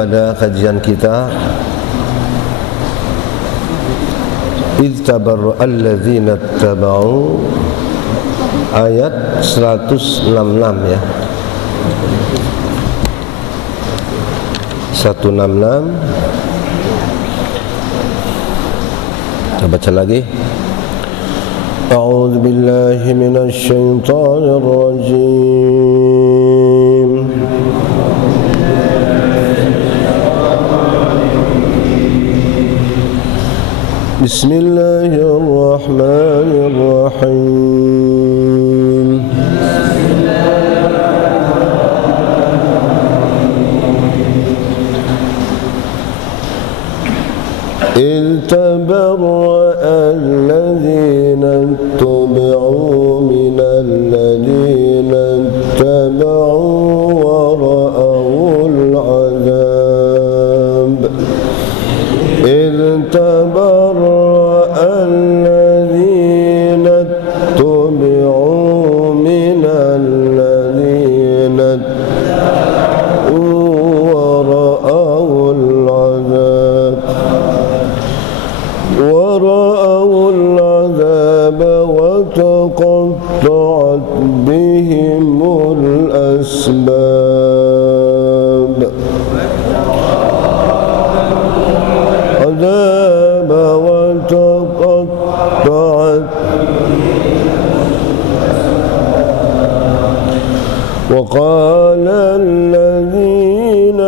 pada kajian kita idz tabarra'al ladzina tabau ayat 166 ya. 166. Kita baca lagi. A'udzu billahi minasy syaithanir rajim. Bismillahirrahmanirrahim. إذ تبرأ الذين اتبعوا من الذين اتبعوا ورأوا العذاب إذ تبرأ الذين اتبعوا من الذين اتبعوا ورأوا العذاب وتقطعت بهم الأسباب عذاب وتقطعت وقال الذين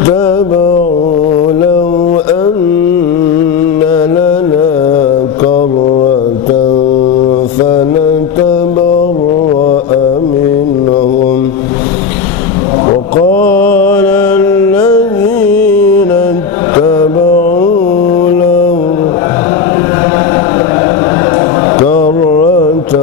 اتبعوا لو أن لنا كرة فنتبرأ منهم وقال الذين اتبعوا لو كرة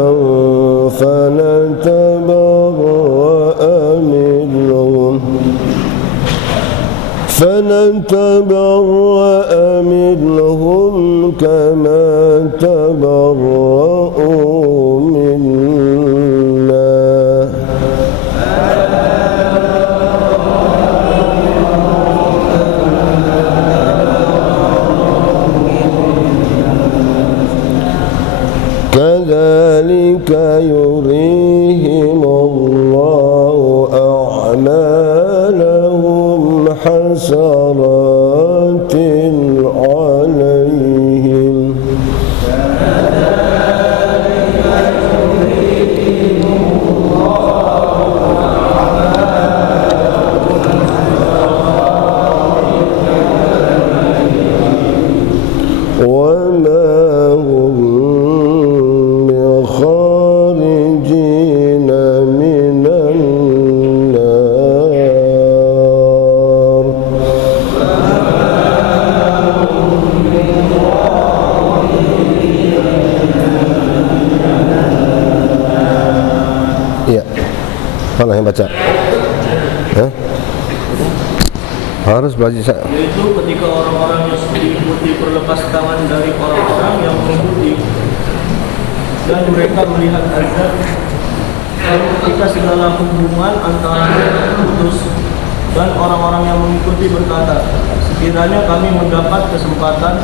فنتبرأ منهم كما تبرؤوا منا كذلك يريهم الله أعمالهم حسرات عليهم وما هم بخارجين من النار. Iya, mana yang baca? Harus baca. Yaitu ketika orang-orang yang diikuti berlepas tangan dari orang-orang yang mengikuti, dan mereka melihat azab, dan ketika segala hubungan antara mereka putus, dan orang-orang yang mengikuti berkata, sekiranya kami mendapat kesempatan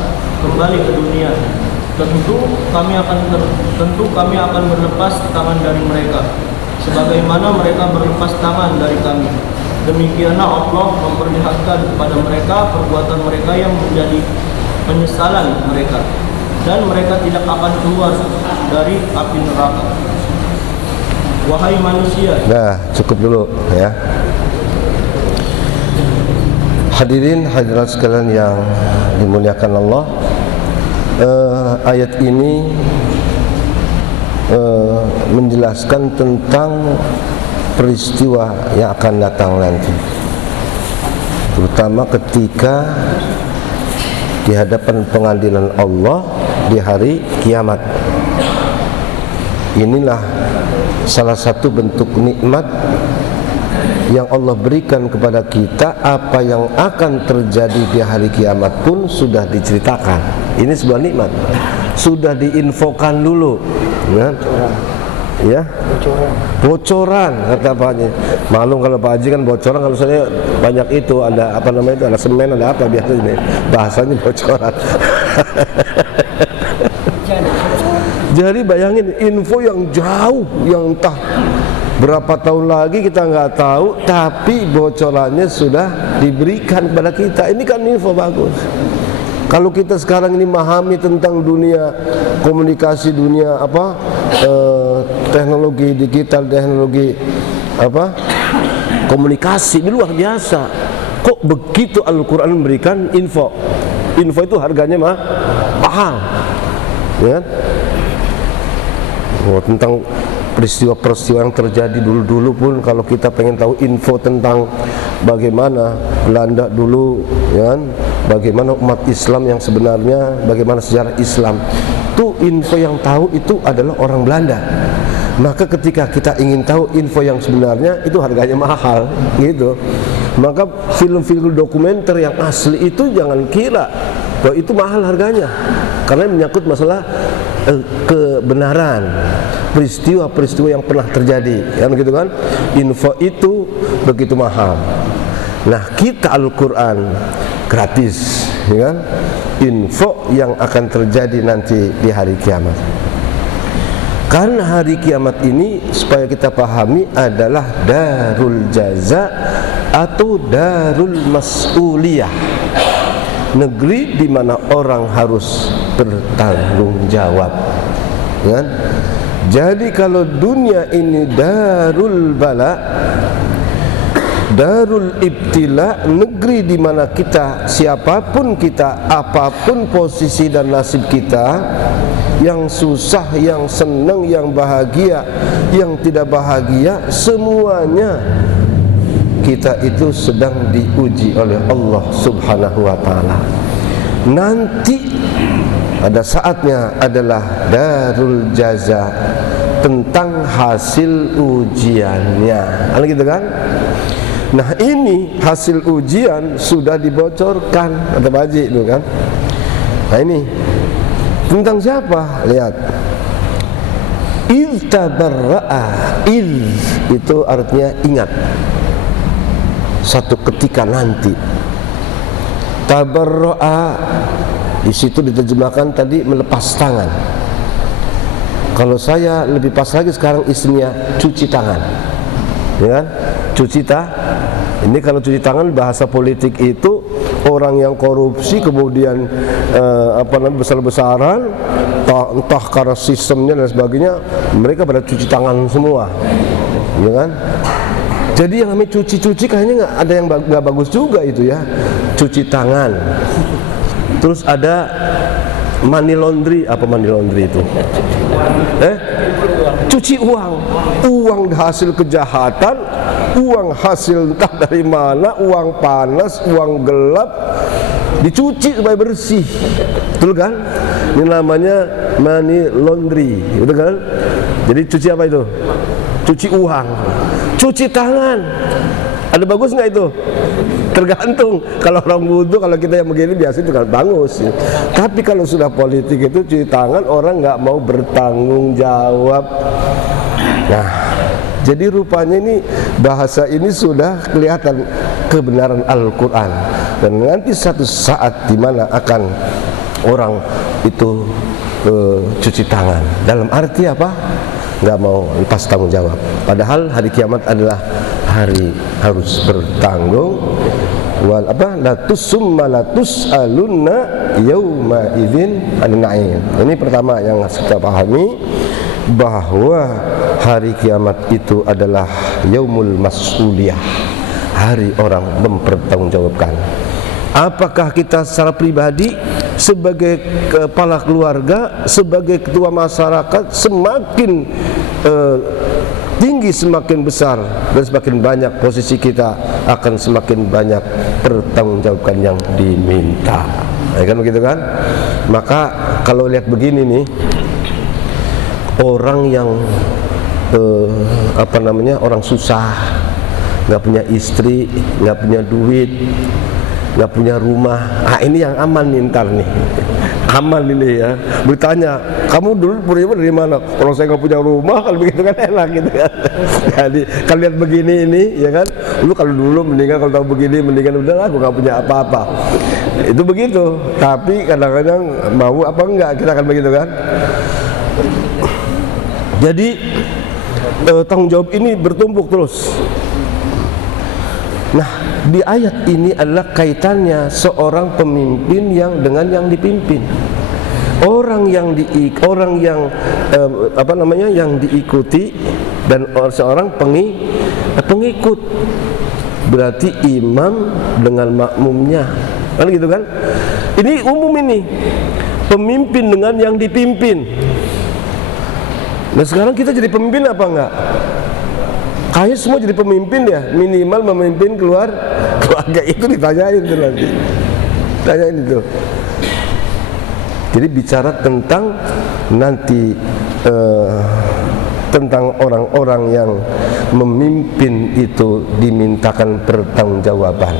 kembali ke dunia, tentu kami akan berlepas tangan dari mereka, sebagaimana mereka berlepas tangan dari kami. Demikianlah Allah memperlihatkan kepada mereka perbuatan mereka yang menjadi penyesalan mereka, dan mereka tidak akan keluar dari api neraka. Wahai manusia. Nah, cukup dulu ya. Hadirin hadirat sekalian yang dimuliakan Allah, ayat ini menjelaskan tentang peristiwa yang akan datang nanti, terutama ketika di hadapan pengadilan Allah di hari kiamat. Inilah salah satu bentuk nikmat yang Allah berikan kepada kita. Apa yang akan terjadi di hari kiamat pun sudah diceritakan. Ini sebuah nikmat, sudah diinfokan dulu ya. ya, bocoran kata Pak Haji. Malum kalau Pak Haji kan bocoran, kalau saya banyak itu ada apa namanya itu, ada semen, ada apa biasa ini bahasanya bocoran. Jadi bayangin info yang jauh, yang entah berapa tahun lagi kita nggak tahu, tapi bocorannya sudah diberikan kepada kita. Ini kan info bagus. Kalau kita sekarang ini memahami tentang dunia komunikasi, dunia teknologi digital, teknologi komunikasi, ini luar biasa. Kok begitu Al-Quran memberikan info? Info itu harganya mahal, ya kan? Tentang peristiwa-peristiwa yang terjadi dulu-dulu pun, kalau kita pengen tahu info tentang bagaimana Belanda dulu, ya kan? Bagaimana umat Islam yang sebenarnya, bagaimana sejarah Islam, itu info yang tahu itu adalah orang Belanda. Maka ketika kita ingin tahu info yang sebenarnya, itu harganya mahal, gitu. Maka film-film dokumenter yang asli itu jangan kira bahwa itu mahal harganya, karena menyangkut masalah kebenaran peristiwa-peristiwa yang pernah terjadi, kan gitu kan. Info itu begitu mahal. Nah, kita Al-Quran gratis, ya kan? Info yang akan terjadi nanti di hari kiamat. Karena hari kiamat ini supaya kita pahami adalah darul jaza atau darul mas'uliyah, negeri di mana orang harus bertanggung jawab, ya kan? Jadi kalau dunia ini darul bala, darul ibtila, negeri di mana kita, siapapun kita, apapun posisi dan nasib kita, yang susah, yang senang, yang bahagia, yang tidak bahagia, semuanya kita itu sedang diuji oleh Allah Subhanahu wa ta'ala. Nanti pada saatnya adalah darul jaza, tentang hasil ujiannya, gitu kan? Nah, ini hasil ujian sudah dibocorkan, kata Pak Haji itu kan. Nah, ini tentang siapa? Lihat, iz tabarra'a, iz itu artinya ingat, satu ketika nanti. Tabarra'a di situ diterjemahkan tadi melepas tangan. Kalau saya lebih pas lagi sekarang istrinya cuci tangan, ya kan? Cuci ini kalau cuci tangan bahasa politik itu orang yang korupsi kemudian besar-besaran, entah karena sistemnya dan sebagainya, mereka pada cuci tangan semua, ya kan? Jadi yang namanya cuci-cuci kayaknya nggak ada yang nggak bagus juga itu ya, cuci tangan. Terus ada money laundry. Apa money laundry itu? Cuci uang. Uang hasil kejahatan, uang hasil entah dari mana, uang panas, uang gelap, dicuci supaya bersih. Betul kan? Ini namanya money laundry, betul kan? Jadi cuci apa itu? Cuci uang. Cuci tangan. Ada bagus nggak itu? Tergantung. Kalau orang wudhu, kalau kita yang begini biasa itu kan bagus ya. Tapi kalau sudah politik itu cuci tangan, orang nggak mau bertanggung jawab. Nah, jadi rupanya ini bahasa ini sudah kelihatan kebenaran Al-Quran. Dan nanti satu saat di mana akan orang itu cuci tangan. Dalam arti apa? Nggak mau lepas tanggung jawab. Padahal hari kiamat adalah hari harus bertanggung. Latus alunna yauma idzin an-na'im. Ini pertama yang kita pahami, bahwa hari kiamat itu adalah yaumul mas'uliyah, hari orang mempertanggungjawabkan. Apakah kita secara pribadi, sebagai kepala keluarga, sebagai ketua masyarakat, semakin tinggi, semakin besar dan semakin banyak posisi kita, akan semakin banyak pertanggungjawaban yang diminta, ya kan begitu kan? Maka kalau lihat begini nih, orang yang orang susah, nggak punya istri, nggak punya duit, nggak punya rumah. Ini yang aman nih ntar nih. Aman ini ya. Bertanya, kamu dulu punya dari mana? Kalau saya nggak punya rumah, kalau begitu kan enak gitu kan. Jadi kalian begini ini, ya kan? Lu kalau dulu mendingan, kalau tahu begini mendingan udahlah, aku nggak punya apa-apa. Itu begitu. Tapi kadang-kadang mau apa enggak kita akan begitu kan? Jadi tanggung jawab ini bertumpuk terus. Nah, di ayat ini adalah kaitannya seorang pemimpin yang dengan yang dipimpin. Orang yang yang diikuti dan seorang pengikut. Berarti imam dengan makmumnya. Kan gitu kan? Ini umum ini. Pemimpin dengan yang dipimpin. Nah, sekarang kita jadi pemimpin apa enggak? Kayaknya semua jadi pemimpin ya, minimal memimpin keluarga itu ditanyain tuh nanti. Tanyain itu. Jadi bicara tentang nanti tentang orang-orang yang memimpin itu dimintakan pertanggungjawaban.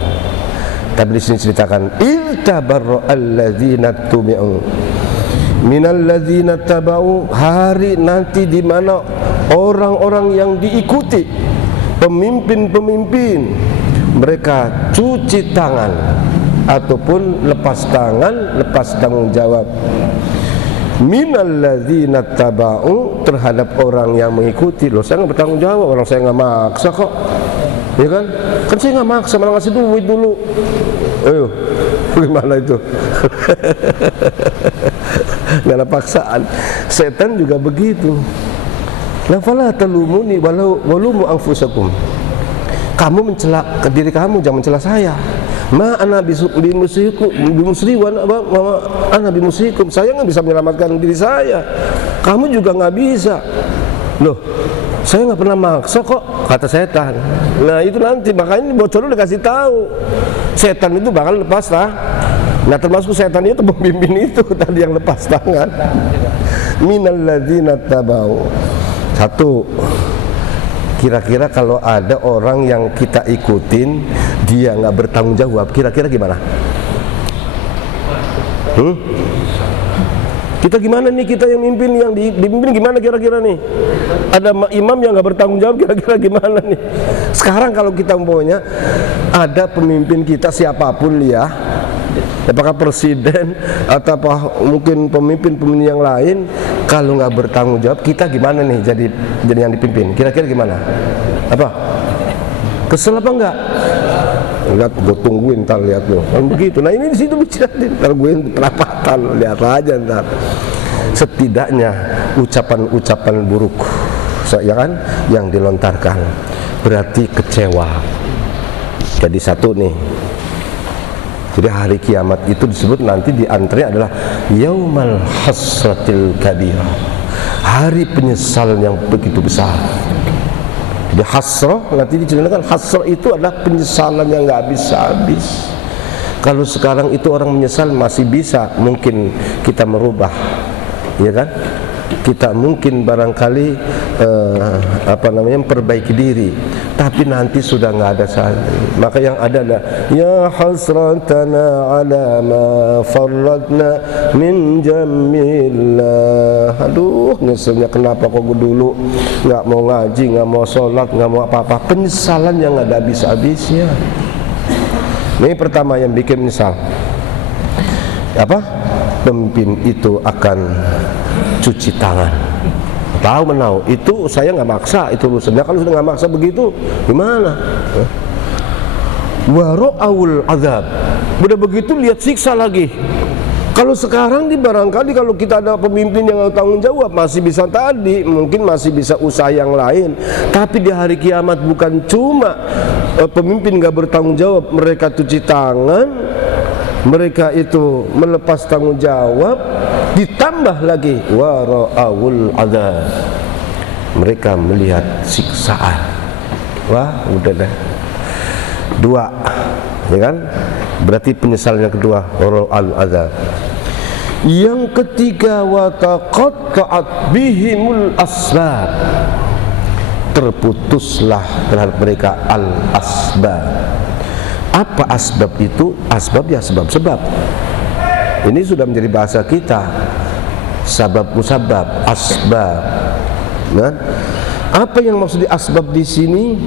Tapi di sini ceritakan iltabarra'alladzina tubi'u minalladzina taba'u, hari nanti di mana orang-orang yang diikuti, pemimpin-pemimpin, mereka cuci tangan ataupun lepas tangan, lepas tanggung jawab. Minalladzina taba'u, terhadap orang yang mengikuti. Loh, saya nggak bertanggung jawab, orang saya nggak maksa kok, ya kan? Kan saya nggak maksa, malah ngasih duit dulu. Ayo, gimana itu? Nggak ada paksaan. Setan juga begitu. La fala talumuni walumu anfusakum. Kamu mencela diri kamu, jangan mencela saya. Ma ana bimusrikum ana bimusrikum. Saya nggak bisa menyelamatkan diri saya. Kamu juga nggak bisa. Loh, saya nggak pernah maksa kok, kata setan. Nah, itu nanti makanya bocor udah kasih tahu. Setan itu bakal lepas lah. Nah, termasuk setan itu pemimpin itu tadi yang lepas tangan. Minalladzina tabau. Satu, kira-kira kalau ada orang yang kita ikutin, dia nggak bertanggung jawab, kira-kira gimana? Kita gimana nih, kita yang mimpin, yang dipimpin gimana kira-kira nih? Ada imam yang nggak bertanggung jawab, kira-kira gimana nih? Sekarang kalau kita umpamanya ada pemimpin kita siapapun ya, apakah presiden atau apa mungkin pemimpin yang lain, kalau nggak bertanggung jawab, kita gimana nih jadi yang dipimpin? Kira-kira gimana? Apa? Kesel apa enggak? Enggak, gue tungguin ntar lihat lo. Kan begitu. Nah, ini di situ bicara, ntar gue perapatan, lihat aja ntar. Setidaknya ucapan-ucapan buruk, ya kan, yang dilontarkan berarti kecewa. Jadi satu nih. Jadi hari kiamat itu disebut nanti di antaranya adalah Yaumal Hasratil Kabirah, hari penyesalan yang begitu besar. Jadi hasrah, nanti diceritakan hasrah itu adalah penyesalan yang nggak habis-habis. Kalau sekarang itu orang menyesal masih bisa mungkin kita merubah, ya kan? Kita mungkin barangkali memperbaiki diri, tapi nanti sudah nggak ada lagi. Maka yang ada adalah ya hasratana ala ma farratna min jamillah. Aduh, nyeselnya kenapa kok gue dulu nggak mau ngaji, nggak mau sholat, nggak mau apa-apa. Penyesalan yang nggak ada habis-habisnya. Ini pertama yang bikin menyesal. Apa? Pemimpin itu akan cuci tangan, tahu menau, itu saya nggak maksa, itu urusannya. Kalau sudah nggak maksa begitu, gimana? Waro'awul azab, udah begitu lihat siksa lagi. Kalau sekarang di barangkali kalau kita ada pemimpin yang tanggung jawab, masih bisa tadi, mungkin masih bisa usaha yang lain. Tapi di hari kiamat bukan cuma pemimpin nggak bertanggung jawab, mereka cuci tangan, mereka itu melepas tanggung jawab, ditambah lagi wara'awul azab, mereka melihat siksaan. Wah, udah dah. Dua, ya kan? Berarti penyesalan yang kedua, wara'awul azab. Yang ketiga, wa taqatta'at bihimul asbab, terputuslah terhadap mereka al-asbab, Apa asbab itu? Asbab ya sebab-sebab. Ini sudah menjadi bahasa kita. Sabab musabab, asbab. Nah, apa yang maksud di asbab di sini?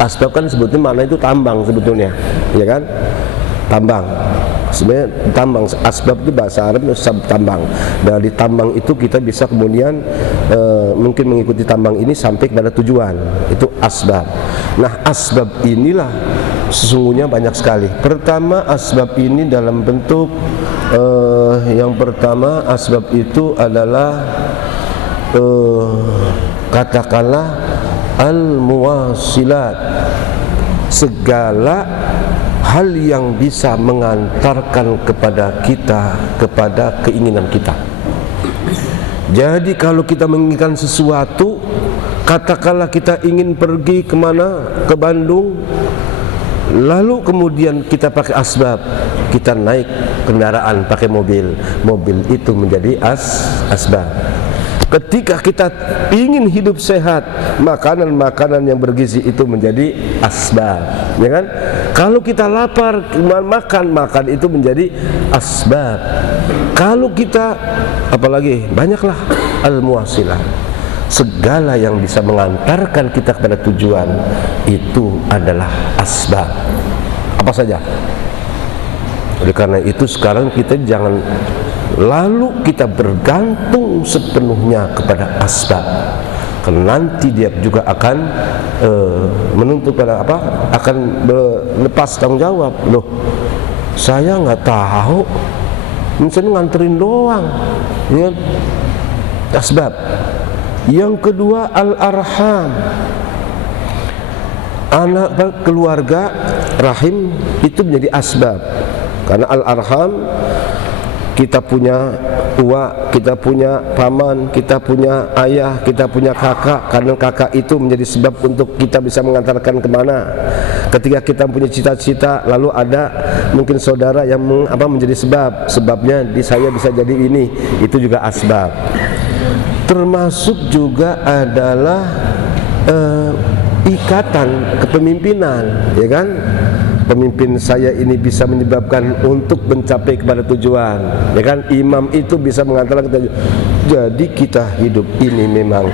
Asbab kan sebetulnya makna itu tambang sebetulnya, ya kan? Tambang. Sebenarnya tambang, asbab itu bahasa Arab sabab tambang. Dari tambang itu kita bisa kemudian mungkin mengikuti tambang ini sampai kepada tujuan. Itu asbab. Nah, asbab inilah sesungguhnya banyak sekali. Pertama, asbab ini dalam bentuk yang pertama, asbab itu adalah katakanlah al-muwasilat, segala hal yang bisa mengantarkan kepada kita kepada keinginan kita. Jadi kalau kita menginginkan sesuatu, katakanlah kita ingin pergi kemana, ke Bandung, lalu kemudian kita pakai asbab, kita naik kendaraan pakai mobil, mobil itu menjadi asbab. Ketika kita ingin hidup sehat, makanan-makanan yang bergizi itu menjadi asbab, ya kan? Kalau kita lapar, makan itu menjadi asbab. Kalau kita, apalagi banyaklah al-muwasilah, segala yang bisa mengantarkan kita kepada tujuan itu adalah asbab. Apa saja? Oleh karena itu sekarang kita jangan lalu kita bergantung sepenuhnya kepada asbab, karena nanti dia juga akan menuntut pada apa? Akan lepas tanggung jawab. Loh, saya nggak tahu, misalnya nganterin doang, ya, asbab. Yang kedua, al-arham, anak keluarga rahim itu menjadi asbab, karena al-arham kita punya uak, kita punya paman, kita punya ayah, kita punya kakak. Karena kakak itu menjadi sebab untuk kita bisa mengantarkan kemana. Ketika kita punya cita-cita, lalu ada mungkin saudara yang menjadi sebab, sebabnya di saya bisa jadi ini, itu juga asbab. Termasuk juga adalah ikatan kepemimpinan, ya kan? Pemimpin saya ini bisa menyebabkan untuk mencapai kepada tujuan, ya kan? Imam itu bisa mengantarkan kita. Jadi kita hidup ini memang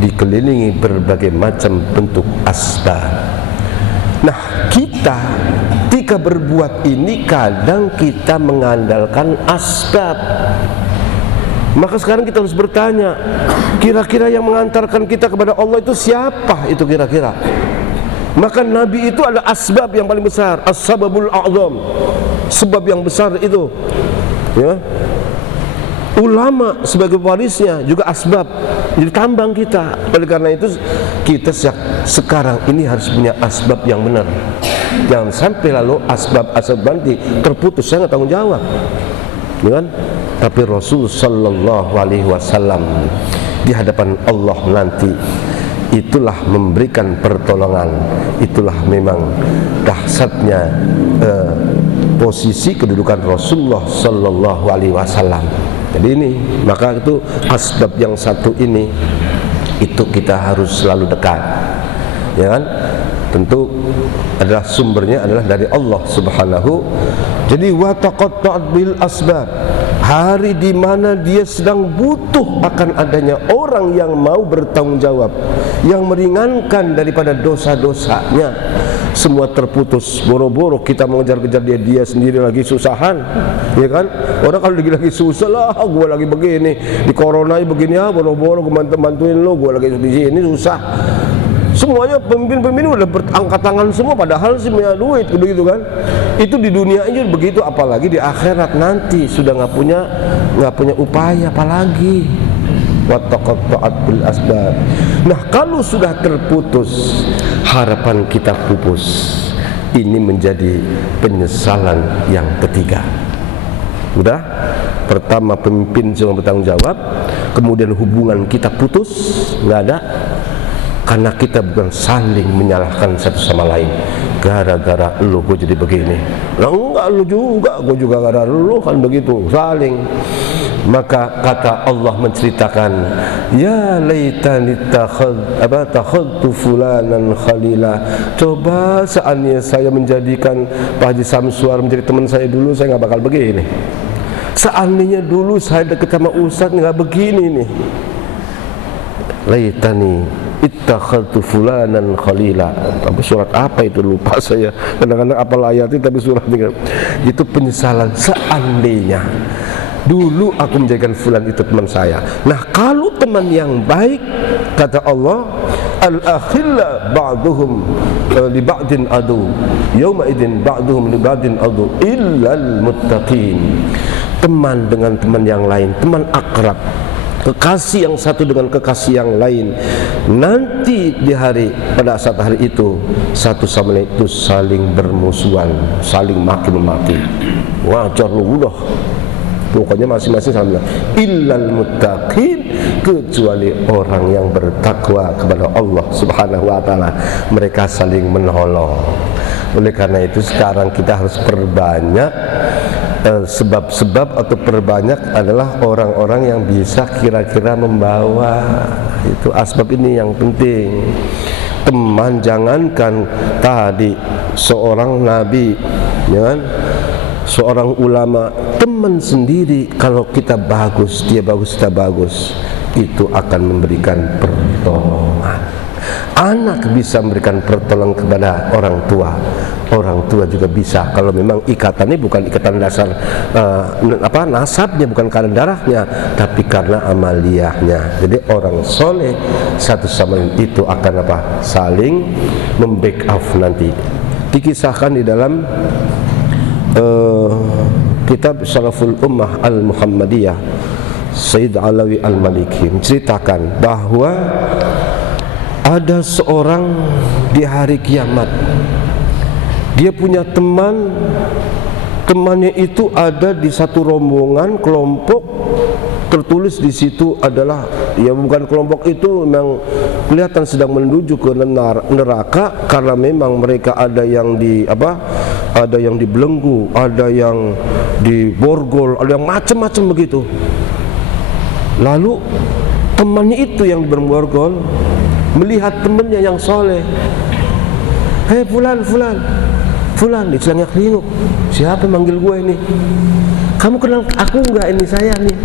dikelilingi berbagai macam bentuk asbab. Nah, kita ketika berbuat ini kadang kita mengandalkan asbab. Maka sekarang kita harus bertanya, kira-kira yang mengantarkan kita kepada Allah itu siapa itu kira-kira? Maka Nabi itu adalah asbab yang paling besar, as-sababul a'zam, sebab yang besar itu, ya. Ulama sebagai warisnya juga asbab, jadi tambang kita. Oleh karena itu kita sekarang ini harus punya asbab yang benar. Jangan sampai lalu asbab nanti terputus, saya nggak tanggung jawab, ya kan? Tapi Rasul Sallallahu Alaihi Wasallam di hadapan Allah nanti itulah memberikan pertolongan. Itulah memang dahsyatnya posisi kedudukan Rasulullah Sallallahu Alaihi Wasallam. Jadi ini, maka itu asbab yang satu ini itu kita harus selalu dekat, ya kan? Tentu adalah sumbernya adalah dari Allah Subhanahu. Jadi wa taqatta'at bil asbab, hari di mana dia sedang butuh akan adanya orang yang mau bertanggung jawab, yang meringankan daripada dosa-dosanya. Semua terputus, boro-boro kita mengejar-kejar dia sendiri lagi susahan, ya kan? Orang kalau lagi susah lah, gue lagi begini, di corona begini ya, boro-boro gue bantuin lo, gue lagi di sini susah. Semuanya pemimpin-pemimpin udah berangkat tangan semua, padahal sih punya duit, begitu kan? Itu di dunia ini begitu, apalagi di akhirat nanti sudah nggak punya upaya apalagi. Wattaqatta'at bil asbab. Nah, kalau sudah terputus, harapan kita pupus. Ini menjadi penyesalan yang ketiga. Udah, pertama pemimpin jangan bertanggung jawab, kemudian hubungan kita putus, nggak ada. Karena kita bukan saling menyalahkan satu sama lain. Gara-gara lu gue jadi begini. Nah enggak, lu juga, gue juga gara-gara lu kan begitu. Saling. Maka kata Allah menceritakan, ya laitani takhadtu fulanan khalila. Coba seandainya saya menjadikan Pak Haji Samsuar menjadi teman saya dulu, saya nggak bakal begini. Seandainya dulu saya dekat sama Ustaz, nggak begini nih. Laitani ittakhadtu fulanan khalila. Tapi surat apa itu, lupa saya. Kadang-kadang apal ayatnya tapi suratnya. Itu penyesalan seandainya dulu aku menjadikan fulan itu teman saya. Nah, kalau teman yang baik, kata Allah, al-akhilla ba'duhum li ba'din adu, yauma idzin ba'duhum li ba'din adu illal muttaqin. Teman dengan teman yang lain, teman akrab, kekasih yang satu dengan kekasih yang lain, nanti di hari, pada saat hari itu, satu sama lain itu saling bermusuhan, saling maki-maki. Wajar lu udah, pokoknya masing-masing sama. Illal muttaqin, kecuali orang yang bertakwa kepada Allah Subhanahu wa taala, mereka saling menolong. Oleh karena itu sekarang kita harus perbanyak sebab-sebab atau perbanyak adalah orang-orang yang bisa kira-kira membawa. Itu asbab ini yang penting. Teman, jangankan tadi seorang nabi, jangan seorang ulama, teman sendiri kalau kita bagus, dia bagus, kita bagus, itu akan memberikan pertolongan. Anak bisa memberikan pertolongan kepada orang tua, orang tua juga bisa kalau memang ikatannya bukan ikatan dasar nasabnya, bukan karena darahnya, tapi karena amaliyahnya. Jadi orang soleh satu sama lain itu akan saling membackup nanti. Dikisahkan di dalam kitab Salaful Ummah Al-Muhammadiyah, Sayyid Alawi Al-Maliki menceritakan bahwa ada seorang di hari kiamat, dia punya teman, temannya itu ada di satu rombongan kelompok, tertulis di situ adalah, ya bukan kelompok itu memang kelihatan sedang menuju ke neraka, karena memang mereka ada yang ada yang dibelenggu, ada yang diborgol, ada yang macam-macam begitu. Lalu temannya itu yang berborgol melihat temannya yang soleh. Hei fulan, dicelangnya kelinguk. Siapa manggil gue ini? Kamu kenal aku enggak? Ini saya nih.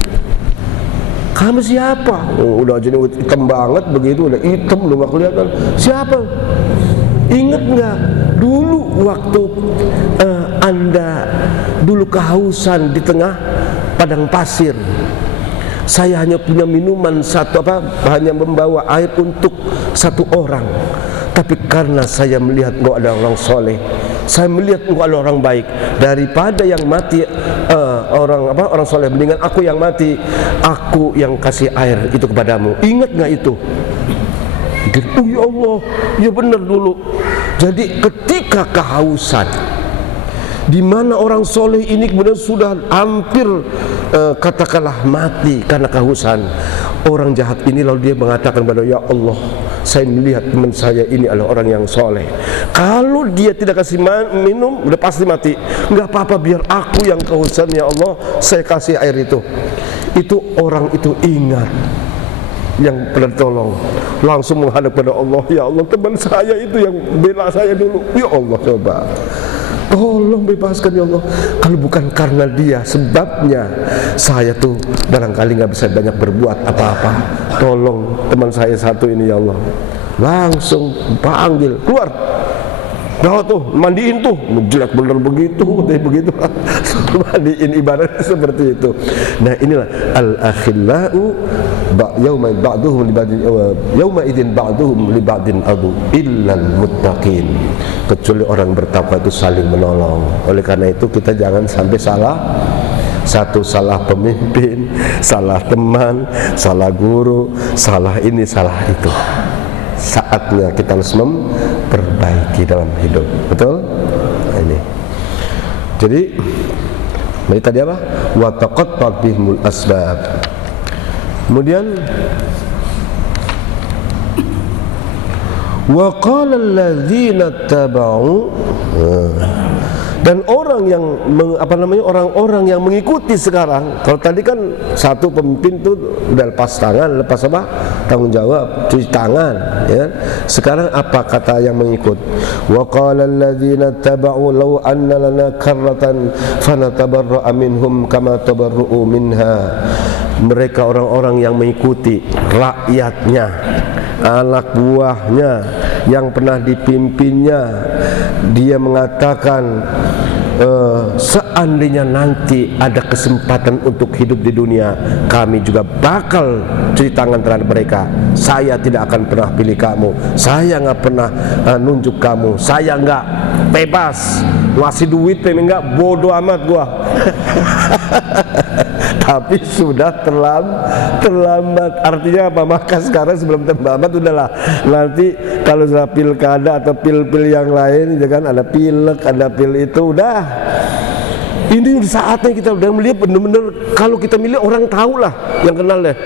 Kamu siapa? Oh, udah jadi hitam banget begitu, udah hitam lu gak kelihatan. Siapa? Ingat nggak dulu waktu Anda dulu kehausan di tengah padang pasir? Saya hanya punya minuman hanya membawa air untuk satu orang. Tapi karena saya melihat engkau ada orang soleh, saya melihat engkau ada orang baik, daripada yang mati orang soleh, mendingan aku yang mati, aku yang kasih air itu kepadamu. Ingat nggak itu? Oh ya Allah, ya benar dulu. Jadi ketika kehausan, di mana orang soleh ini kemudian sudah hampir katakanlah mati karena kehausan, orang jahat ini lalu dia mengatakan kepada ya Allah, saya melihat teman saya ini adalah orang yang soleh. Kalau dia tidak kasih minum, udah pasti mati. Enggak apa-apa, biar aku yang kehausan ya Allah, saya kasih air itu. Itu orang itu ingat yang pernah tolong, langsung menghadap pada Allah, ya Allah teman saya itu yang bela saya dulu, ya Allah coba tolong bebaskan ya Allah. Kalau bukan karena dia, sebabnya saya tuh barangkali nggak bisa banyak berbuat apa-apa. Tolong teman saya satu ini ya Allah. Langsung panggil keluar. Nah tuh mandiin tuh, jelek bener begitu, begitu. Mandiin ibaratnya seperti itu. Nah inilah al-akhillau yauma ba'duhum li ba'din yauma idzin ba'duhum li ba'din adu illal muttaqin. Kecuali orang bertakwa itu saling menolong. Oleh karena itu kita jangan sampai salah. Satu, salah pemimpin, salah teman, salah guru, salah ini, salah itu. Saatnya kita harus memperbaiki dalam hidup. Betul? Nah, ini. Jadi tadi apa? Wa taqatta'at bihimul asbab. Kemudian wa qala alladzina tabau, Dan orang yang orang-orang yang mengikuti sekarang, kalau tadi kan satu pemimpin tuh udah lepas tangan, lepas apa? Tanggung jawab, cuci tangan, ya. Sekarang apa kata yang mengikut? Wa qala alladzina taba'u law anna lana karratan fanatabarra'a minhum kama tabarru'u minha. Mereka orang-orang yang mengikuti rakyatnya, anak buahnya yang pernah dipimpinnya, dia mengatakan seandainya nanti ada kesempatan untuk hidup di dunia, kami juga bakal cuci tangan terhadap mereka. Saya tidak akan pernah pilih kamu, saya nggak pernah nunjuk kamu, saya nggak bebas ngasih duit, pengen nggak, bodoh amat gua. Tapi sudah terlambat. Artinya apa? Maka sekarang sebelum terlambat udahlah. Nanti kalau sudah pilkada atau pil-pil yang lain, ya kan, ada pilek, ada pil itu, udah. Ini saatnya kita udah melihat benar-benar, kalau kita milih orang tahu lah, yang kenal deh,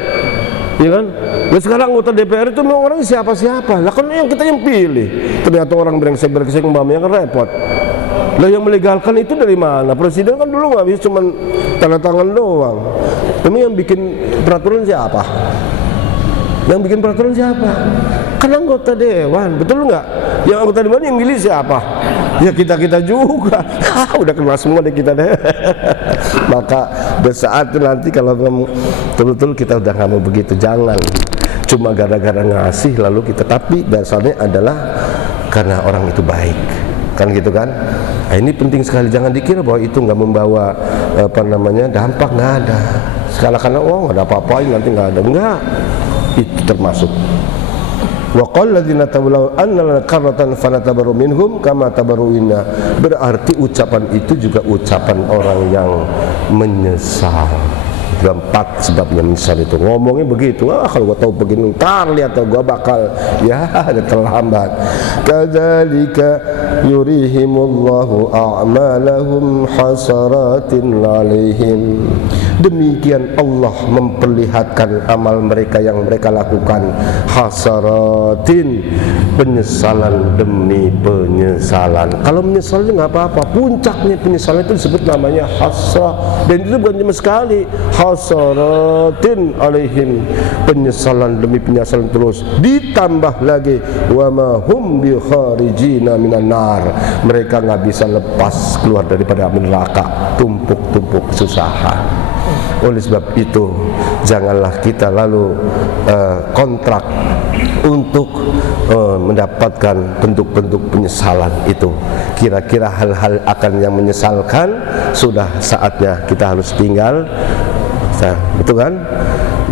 ya kan? Dan sekarang anggota DPR itu memang orang siapa-siapa. Lah kan yang kita yang pilih. Ternyata orang brengsek-brengsek umpamanya kan repot. Lah yang melegalkan itu dari mana? Presiden kan dulu nggak bisa cuma tanda tangan doang. Ini yang bikin peraturan siapa? Yang bikin peraturan siapa? Kan anggota dewan, betul nggak? Yang anggota dewan yang milih siapa? Ya kita juga. Udah kenal semua deh kita deh. Maka saat itu nanti kalau betul-betul kita udah nggak mau begitu, jangan cuma gara-gara ngasih lalu kita, tapi dasarnya adalah karena orang itu baik, kan gitu kan? Nah, ini penting sekali, jangan dikira bahwa itu nggak membawa dampak, nggak ada. Sekali karena nggak ada apa-apain nanti nggak ada, enggak, itu termasuk. Wa qala ladzina tabawu anna lana karratan fanatabaru minhum kama tabaru minna. Berarti ucapan itu juga ucapan orang yang menyesal. Empat sebabnya menyesal itu, ngomongnya begitu. Kalau gua tahu begini, ntar lihat tuh gua bakal, ya ada terlambat. Kadzalika yurihimullahu a'malahum hasaratin 'alaihim. Demikian Allah memperlihatkan amal mereka yang mereka lakukan, hasaratin, penyesalan demi penyesalan. Kalau menyesal itu nggak apa-apa, puncaknya penyesalan itu disebut namanya hasrah, dan itu bukan cuma sekali, hasaratin alaihim, penyesalan demi penyesalan terus, ditambah lagi wa ma hum bi kharijina minan nar, mereka nggak bisa lepas keluar daripada api neraka, tumpuk-tumpuk kesusahan. Oleh sebab itu janganlah kita lalu kontrak untuk mendapatkan bentuk-bentuk penyesalan itu. Kira-kira hal-hal akan yang menyesalkan, sudah saatnya kita harus tinggal. Betul kan?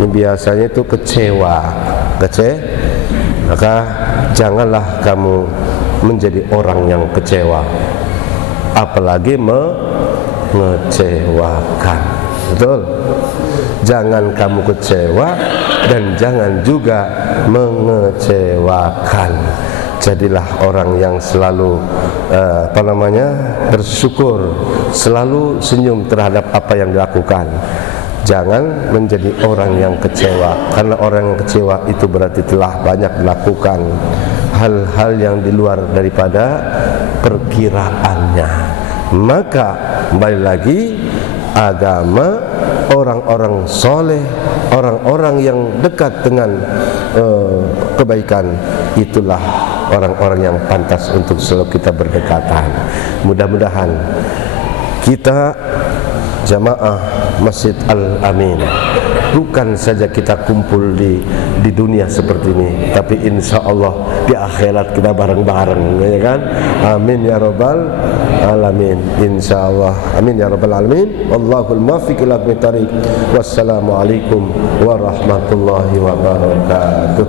Ini biasanya itu kecewa, maka janganlah kamu menjadi orang yang kecewa, apalagi mengecewakan. Betul? Jangan kamu kecewa dan jangan juga mengecewakan. Jadilah orang yang selalu bersyukur, selalu senyum terhadap apa yang dilakukan. Jangan menjadi orang yang kecewa, karena orang yang kecewa itu berarti telah banyak melakukan hal-hal yang di luar daripada perkiraannya. Maka kembali lagi, agama, orang-orang soleh, orang-orang yang dekat dengan kebaikan, itulah orang-orang yang pantas untuk selalu kita berdekatan. Mudah-mudahan kita jamaah Masjid Al-Amin bukan saja kita kumpul di dunia seperti ini, tapi insya Allah di akhirat kita bareng-bareng, ya kan? Amin ya rabbal alamin, insya Allah. Amin ya rabbal alamin. Wallahul muwaffiq ila aqwamit thariq. Wassalamualaikum warahmatullahi wabarakatuh.